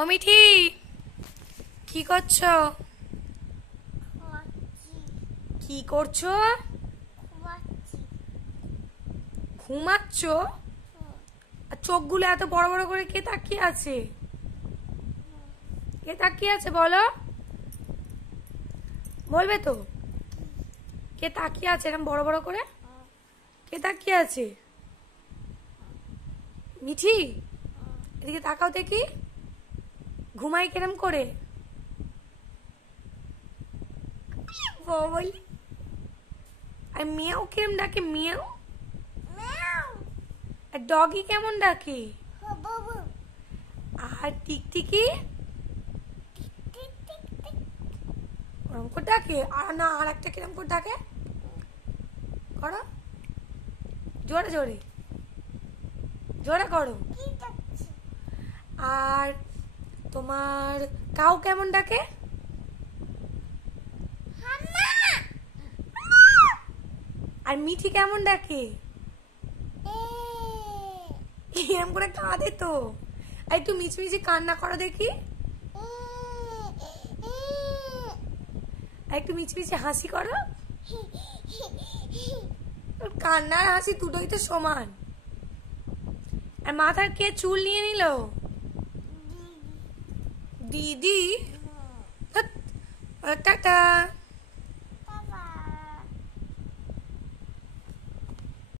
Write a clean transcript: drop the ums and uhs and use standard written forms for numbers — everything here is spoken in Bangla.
অমিঠি, কি করছো? কি করছো? ঘুমাচ্ছ? আর চোখগুলো এত বড় বড় করে কে তাকিয়ে আছে? কে তাকিয়ে আছে বলো? বলবে তো? কে তাকিয়ে আছে এরকম বড় বড় করে? কে তাকিয়ে আছে? মিঠি, এদিকে তাকাও দেখি। ঘুমাই কেরম করে? বলি আর মিয়াও কেরম ডাকে? মিয়াও। আর ডগি কেমন ডাকে? আর টিকটিকি ওরম করে ডাকে? আর না, আর একটা কিরম করে ডাকে করো, জোরে জোরে জোরে করো। আর তোমার কাউ কেমন ডাকে? আর মিঠি কেমন ডাকে? এরম করে কাঁদে তো। আর একটু মিচমিচি কান্না করো দেখি। আর একটু মিচমিচি হাসি করো। কান্না আর হাসি দুটোই তো সমান। আর মাথার কে চুল নিয়ে নিল? দিদি। টাটা।